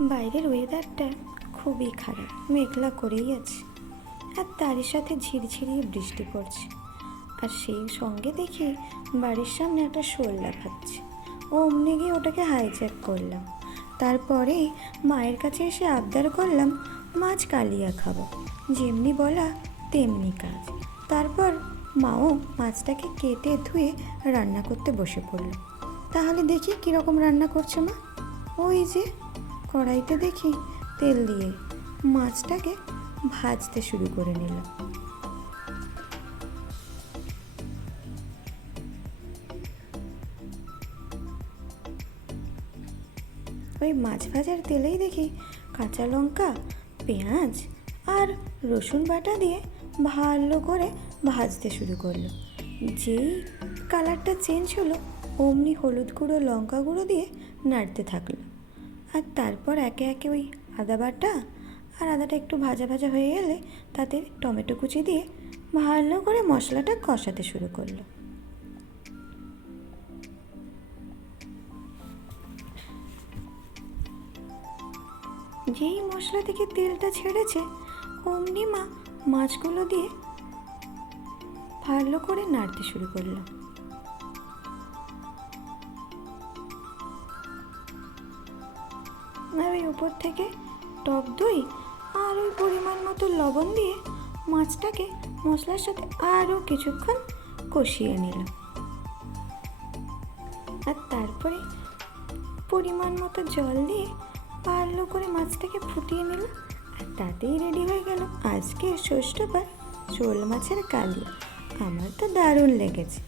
বাইরের ওয়েদারটা খুবই খারাপ, মেঘলা করেই আছে, আর তারই সাথে ঝিরঝিরিয়ে বৃষ্টি পড়ছে। আর সেই সঙ্গে দেখি বাড়ির সামনে একটা শোল লাফাচ্ছে। অমনি গিয়ে ওটাকে হাইজ্যাক করলাম। তারপরেই মায়ের কাছে এসে আবদার করলাম মাছ কালিয়া খাবো। যেমনি বলা তেমনি কাজ। তারপর মাও মাছটাকে কেটে ধুয়ে রান্না করতে বসে পড়ল। তাহলে দেখি কীরকম রান্না করছে মা। ওই যে কড়াইতে দেখি তেল দিয়ে মাছটাকে ভাজতে শুরু করে নিল। ওই মাছ ভাজার তেলেই দেখি কাঁচা লঙ্কা, পেঁয়াজ আর রসুন বাটা দিয়ে ভালো করে ভাজতে শুরু করলো। যেই কালারটা চেঞ্জ হলো অমনি হলুদ গুঁড়ো, লঙ্কা গুঁড়ো দিয়ে নাড়তে থাকলো। আর তারপর একে একে ওই আদা বাটা, আর আদাটা একটু ভাজা ভাজা হয়ে গেলে তাতে টমেটো কুচি দিয়ে ভালো করে মশলাটা কষাতে শুরু করলো। যেই মশলা থেকে তেলটা ছেড়েছে অমনি মা মাছগুলো দিয়ে ভালো করে নাড়তে শুরু করলো। আর ওই উপর থেকে টক দই আর ওই পরিমাণ মতো লবণ দিয়ে মাছটাকে মশলার সাথে আরও কিছুক্ষণ কষিয়ে নিল। আর তারপরে পরিমাণ মতো জল দিয়ে ভালো করে মাছটাকে ফুটিয়ে নিল। আর তাতেই রেডি হয়ে গেল আজকে ষষ্ঠবার শোল মাছের কালিয়া। আমার তো দারুণ লেগেছে।